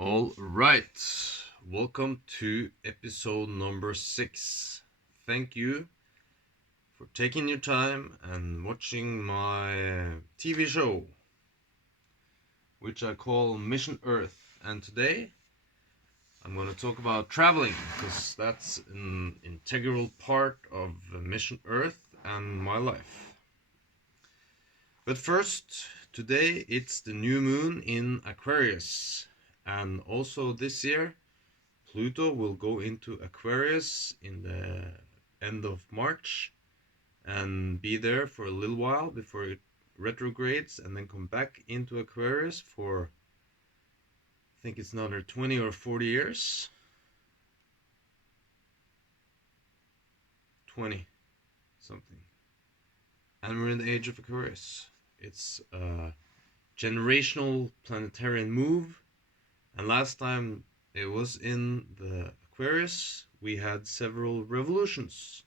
All right, welcome to episode number 6. Thank you for taking your time and watching my TV show, which I call Mission Earth. And today I'm going to talk about traveling because that's an integral part of Mission Earth and my life. But first, today it's the new moon in Aquarius, and also this year Pluto will go into Aquarius in the end of March and be there for a little while before it retrogrades and then come back into Aquarius for, I think it's another 20 or 40 years. 20 something. And we're in the age of Aquarius. It's a generational planetarian move, and last time it was in the Aquarius, we had several revolutions.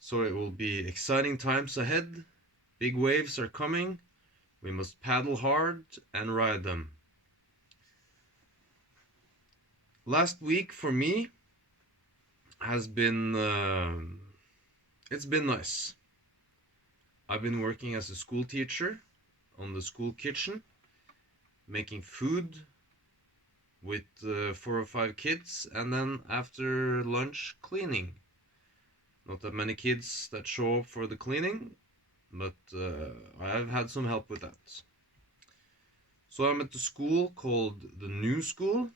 So it will be exciting times ahead. Big waves are coming. We must paddle hard and ride them. Last week for me has been it's been nice. I've been working as a school teacher on the school kitchen, making food with 4 or 5 kids, and then after lunch cleaning. Not that many kids that show up for the cleaning, but I have had some help with that. So I'm at the school called the New School,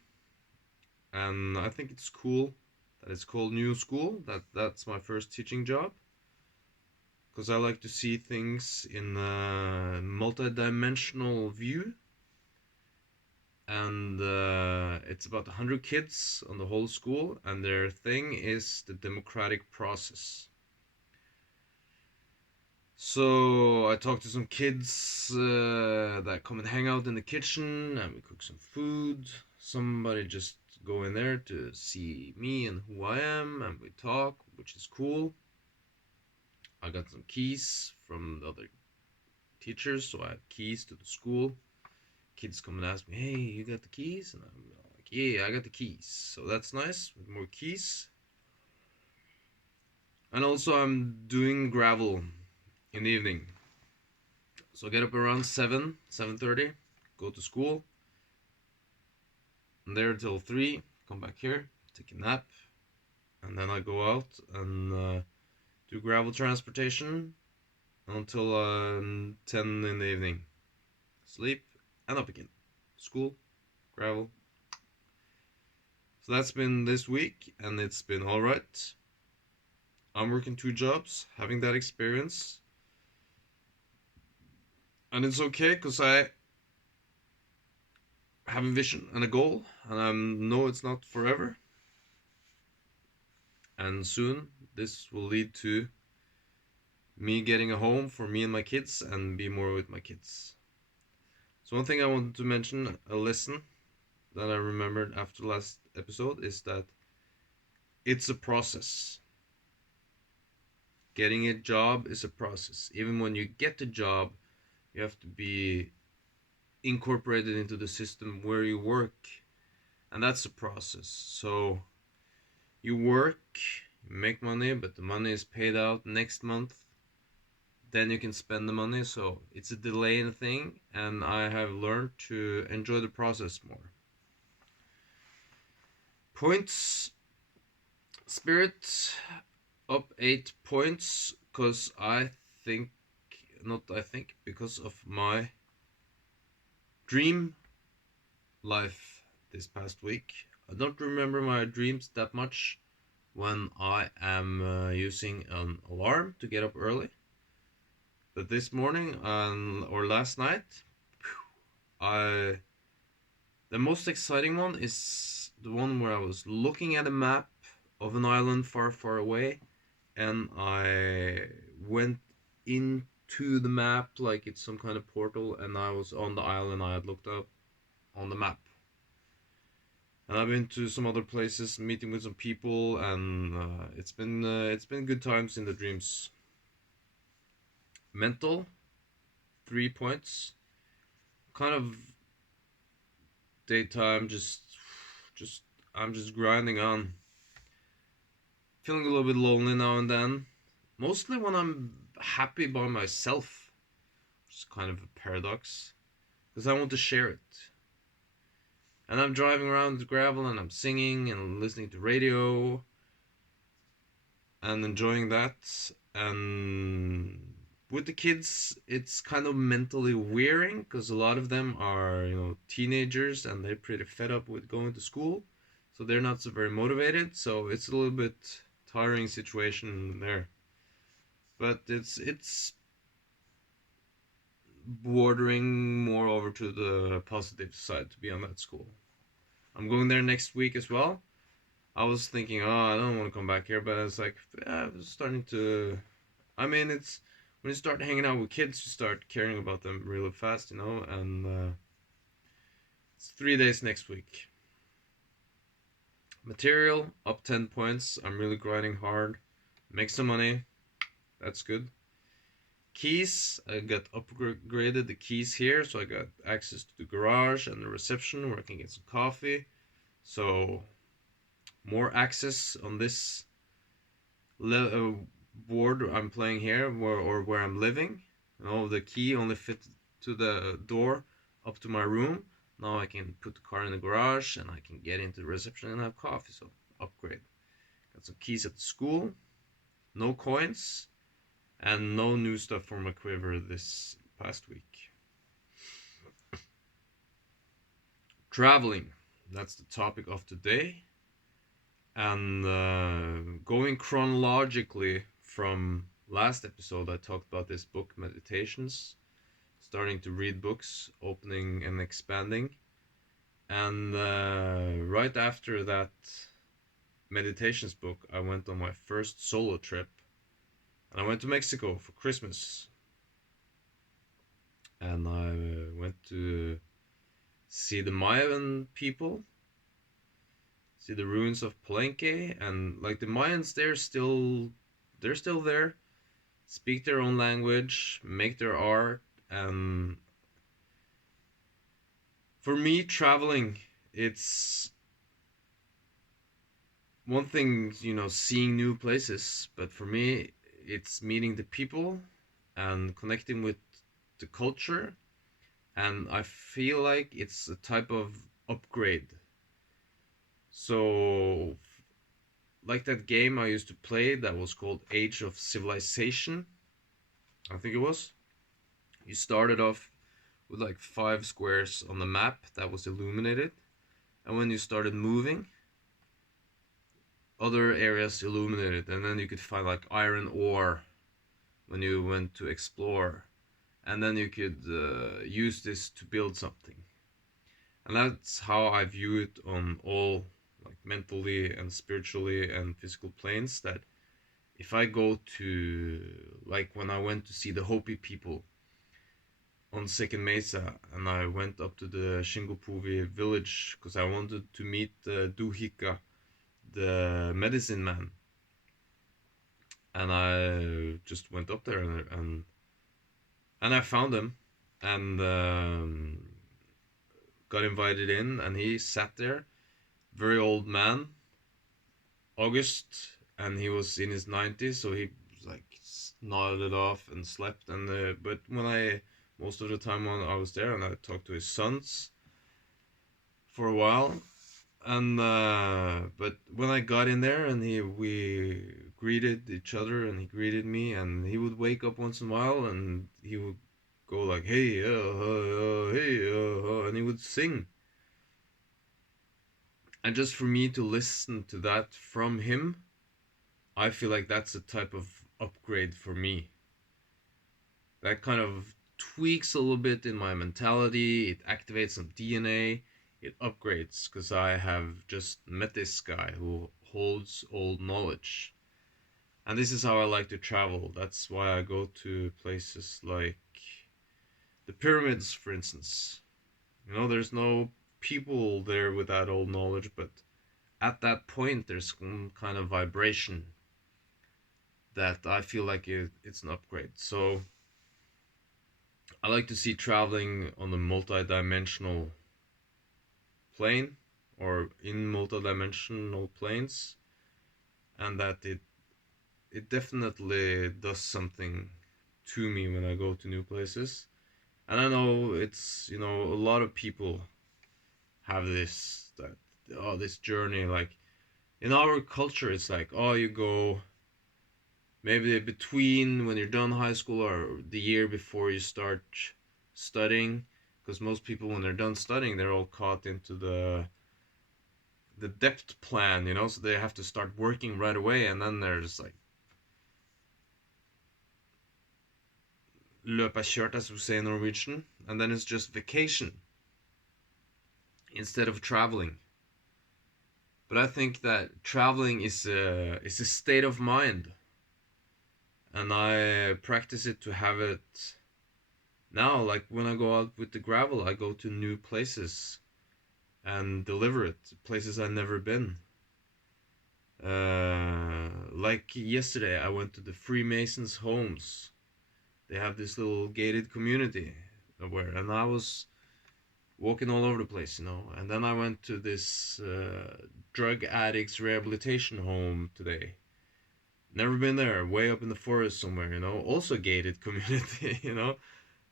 and I think it's cool that it's called New School. That's my first teaching job, because I like to see things in a multi-dimensional view. And it's about 100 kids on the whole school, and their thing is the democratic process. So I talked to some kids that come and hang out in the kitchen, and we cook some food. Somebody just go in there to see me and who I am, and we talk, which is cool. I got some keys from the other teachers, so I have keys to the school. Kids come and ask me, hey, you got the keys? And I'm like, yeah, I got the keys. So that's nice, with more keys. And also I'm doing gravel in the evening. So I get up around 7:30, go to school. I'm there till 3, come back here, take a nap, and then I go out and do gravel transportation until 10 in the evening. Sleep, and up again. School, gravel. So that's been this week, and it's been alright. I'm working 2 jobs, having that experience. And it's okay, because I have a vision and a goal, and I know it's not forever. And soon, this will lead to me getting a home for me and my kids, and be more with my kids. So one thing I wanted to mention, a lesson that I remembered after the last episode, is that it's a process. Getting a job is a process. Even when you get the job, you have to be incorporated into the system where you work, and that's a process. So you work, you make money, but the money is paid out next month. Then you can spend the money, so it's a delaying thing, and I have learned to enjoy the process more. Points, spirit up 8 points, because because of my dream life this past week. I don't remember my dreams that much when I am using an alarm to get up early. But this morning or last night, the most exciting one is the one where I was looking at a map of an island far, far away, and I went into the map like it's some kind of portal, and I was on the island I had looked up on the map. And I've been to some other places, meeting with some people, and it's been good times in the dreams. Mental, 3 points. Kind of daytime, just I'm just grinding on. Feeling a little bit lonely now and then. Mostly when I'm happy by myself, which is kind of a paradox, because I want to share it. And I'm driving around the gravel and I'm singing and listening to radio and enjoying that. And with the kids, it's kind of mentally wearing because a lot of them are, teenagers and they're pretty fed up with going to school. So they're not so very motivated. So it's a little bit tiring situation there. But it's bordering more over to the positive side to be on that school. I'm going there next week as well. I was thinking, oh, I don't want to come back here, but I was like, yeah, I was starting to. I mean, it's when you start hanging out with kids, you start caring about them really fast, And it's 3 days next week. Material up 10 points. I'm really grinding hard. Make some money. That's good. Keys. I got upgraded the keys here, so I got access to the garage and the reception where I can get some coffee. So more access on this board I'm playing here, where I'm living. The key only fit to the door up to my room. Now I can put the car in the garage and I can get into the reception and have coffee. So upgrade. Got some keys at the school. No coins and no new stuff for my quiver this past week. Traveling. That's the topic of today. And going chronologically from last episode, I talked about this book, Meditations, starting to read books, opening and expanding. And right after that meditations book, I went on my first solo trip. And I went to Mexico for Christmas. And I went to see the Mayan people, see the ruins of Palenque, and like the Mayans, they're still there, speak their own language, make their art, and for me, traveling, it's one thing, seeing new places, but for me, it's meeting the people and connecting with the culture, and I feel like it's a type of upgrade. So, like that game I used to play that was called Age of Civilization, I think it was. You started off with like 5 squares on the map that was illuminated, and when you started moving, other areas illuminated, and then you could find like iron ore when you went to explore, and then you could use this to build something. And that's how I view it on all, like, mentally and spiritually and physical planes. That if I go to, like, when I went to see the Hopi people on Second Mesa, and I went up to the Shingopuvi village because I wanted to meet Duhika, the medicine man, and I just went up there and I found him, and got invited in, and he sat there, very old man, August, and he was in his 90s, so he like nodded off and slept. And but when I most of the time when I was there, and I talked to his sons for a while, and but when I got in there, and we greeted each other, and he greeted me, and he would wake up once in a while, and he would go like, hey, hey, and he would sing. And just for me to listen to that from him, I feel like that's a type of upgrade for me. That kind of tweaks a little bit in my mentality. It activates some DNA. It upgrades because I have just met this guy who holds old knowledge. And this is how I like to travel. That's why I go to places like the pyramids, for instance. There's no people there with that old knowledge, but at that point, there's some kind of vibration that I feel like it's an upgrade. So I like to see traveling on the multi-dimensional plane or in multidimensional planes, and that it definitely does something to me when I go to new places. And I know it's, a lot of people have this, that, oh, this journey, like in our culture it's like, oh, you go maybe between when you're done high school or the year before you start studying, because most people when they're done studying they're all caught into the debt plan, so they have to start working right away, and then there's like løp er kjørt, as we say in Norwegian, and then it's just vacation instead of traveling. But I think that traveling is a state of mind, and I practice it to have it now. Like when I go out with the gravel, I go to new places and deliver it, places I've never been. Like yesterday, I went to the Freemasons' homes. They have this little gated community and I was walking all over the place, And then I went to this drug addicts rehabilitation home today. Never been there, way up in the forest somewhere, Also gated community,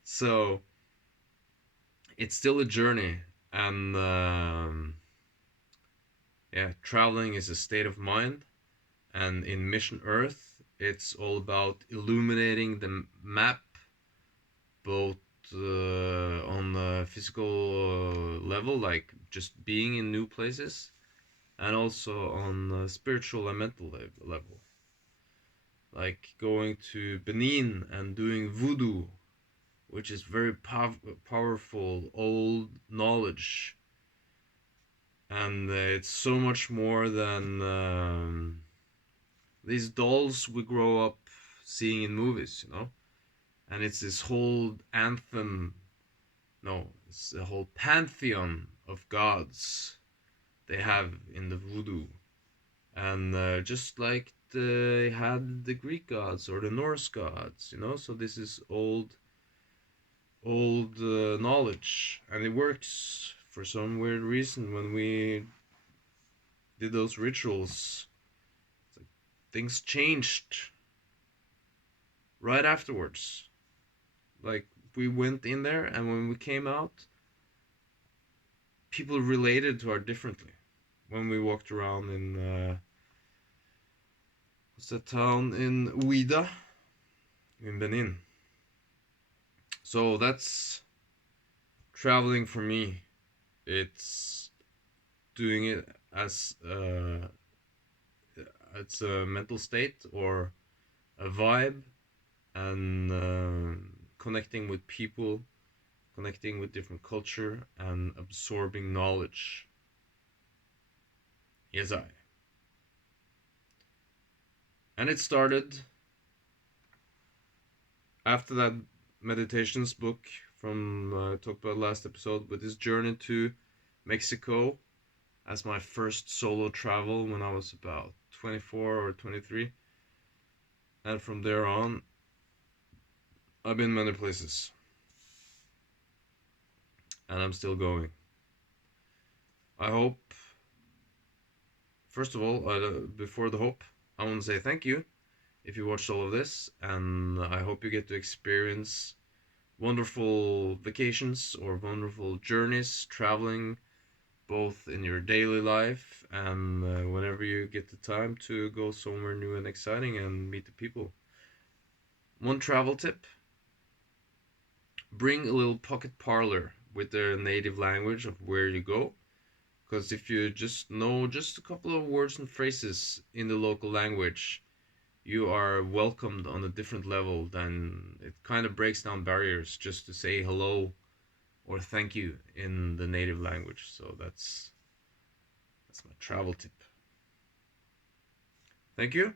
So it's still a journey, and yeah, traveling is a state of mind. And in Mission Earth, it's all about illuminating the map, both on the physical level, like just being in new places, and also on the spiritual and mental level, like going to Benin and doing voodoo, which is very powerful old knowledge, and it's so much more than these dolls we grow up seeing in movies, And it's this whole anthem, no, it's a whole pantheon of gods they have in the voodoo. And just like they had the Greek gods or the Norse gods, So this is old knowledge, and it works for some weird reason. When we did those rituals, like things changed right afterwards. Like we went in there, and when we came out, people related to us differently. When we walked around in what's that town in Ouida in Benin. So that's traveling for me. It's doing it as it's a mental state or a vibe, and connecting with people, connecting with different culture, and absorbing knowledge. Yes, I. And it started after that meditations book from talked about last episode, with this journey to Mexico as my first solo travel when I was about 24 or 23. And from there on, I've been many places. And I'm still going. I hope, first of all, before the hope, I want to say thank you if you watched all of this. And I hope you get to experience wonderful vacations or wonderful journeys, traveling, both in your daily life and whenever you get the time to go somewhere new and exciting and meet the people. One travel tip: bring a little pocket parlor with their native language of where you go, because if you just know just a couple of words and phrases in the local language, you are welcomed on a different level. Than it kind of breaks down barriers just to say hello or thank you in the native language. So that's my travel tip. Thank you.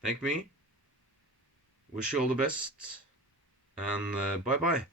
Thank me. Wish you all the best. And bye bye.